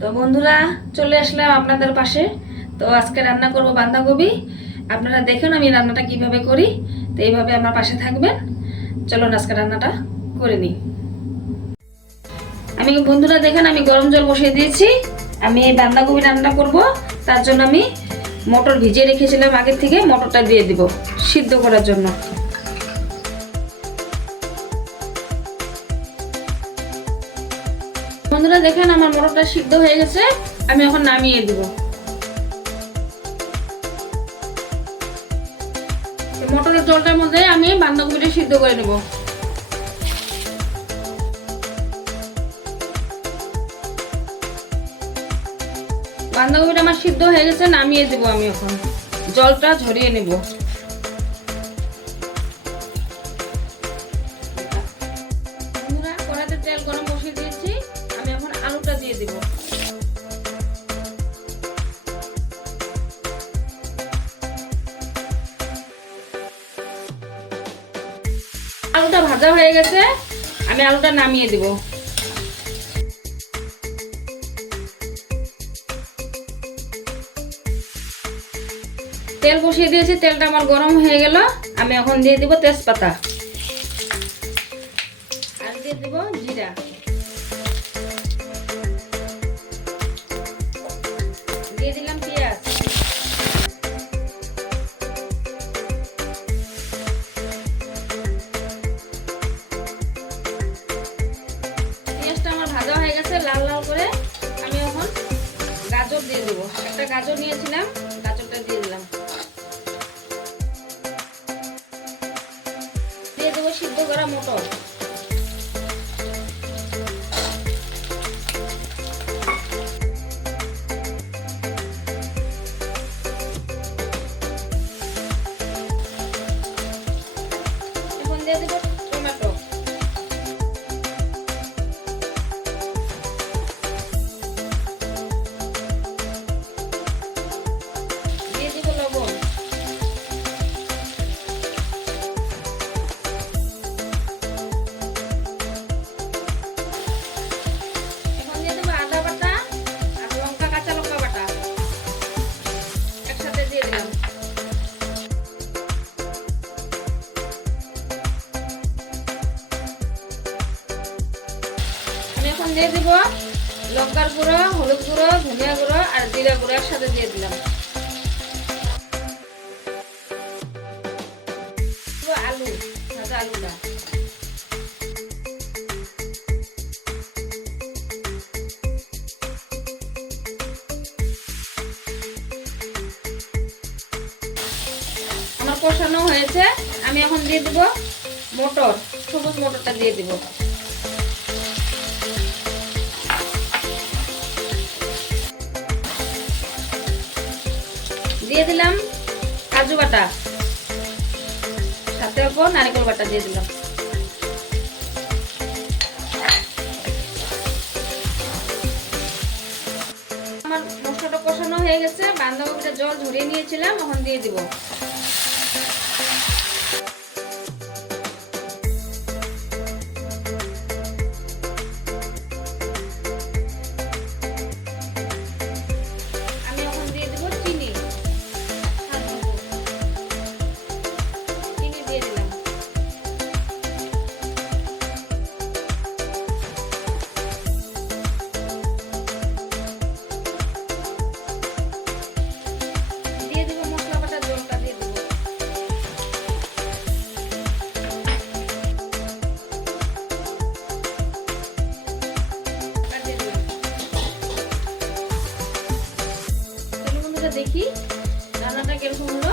তো বন্ধুরা, চলে আসলাম আপনাদের পাশে। তো আজকে রান্না করব বাঁধাকপি। আপনারা দেখুন আমি রান্নাটা কিভাবে করি। তো এইভাবে আমার পাশে থাকবেন। চলুন আজকে রান্নাটা করে নিই। বন্ধুরা দেখেন, আমি গরম জল বসিয়ে দিয়েছি। আমি এই বাঁধাকপি রান্না করব। তার জন্য আমি মটর ভিজিয়ে রেখেছিলাম আগে থেকে। মটরটা দিয়ে দিব সিদ্ধ করার জন্য। বন্ধুরা দেখেন, আমার মটরটা সিদ্ধ হয়ে গেছে। আমি এখন নামিয়ে দিব। মটরের জলটার মধ্যে আমি বাঁধাকপিটা সিদ্ধ করে নেব। বাঁধাকপিটা আমার সিদ্ধ হয়ে গেছে, নামিয়ে দেব। আমি এখন জলটা ঝরিয়ে নেব। বন্ধুরা, কড়াইতে তেল গরম বসিয়ে দিয়েছি। আমি এখন আলুটা দিয়ে দেব। আলুটা ভাজা হয়ে গেছে, আমি আলুটা নামিয়ে দেব। তেল বসিয়ে দিয়েছি, তেলটা আমার গরম হয়ে গেল। আমি এখন দিয়ে দিব তেজপাতা আর দিয়ে দিব জিরা, দিয়ে দিলাম পেঁয়াজ, পেঁয়াজটা আমার ভাজা হয়ে গেছে লাল লাল করে। আমি এখন গাজর দিয়ে দেব। একটা গাজর নিয়েছিলাম, গাজরটা দিয়ে দিলাম। দিয়ে দেবো সিদ্ধ করা মটর। এখন দিয়ে দেবো টমেটো, দিয়ে দিব লবণ, এখন দিয়ে দেবো আদা বাটা আর লঙ্কা, কাঁচা লঙ্কা বাটা একসাথে দিয়ে দিলাম। আমি এখন দিয়ে দিব লঙ্কার গুঁড়ো, হলুদ গুঁড়ো, ধনিয়া গুঁড়ো আর জিরা গুঁড়ো একসাথে দিয়ে দিলাম। আলু, ভাজা আলুটা, আমার কষানো হয়েছে। আমি এখন দিয়ে দিব মটর, সবুজ মটরটা দিয়ে দিব। দিয়ে দিলাম কাজু বাটা, সাথে ওপর নারকেল বাটা দিয়ে দিলাম। আমার মশলাটা কষানো হয়ে গেছে। বাঁধাকপিটা জল ঝরিয়ে নিয়েছিলাম, এখন দিয়ে দিব। আমি এখন দিয়ে দিব চিনি, চিনি দিয়ে দিলাম। দিয়ে দিব মশলা বাটা, জলটা দিয়ে দিব। দেখি রান্নাটা কিরকম হলো।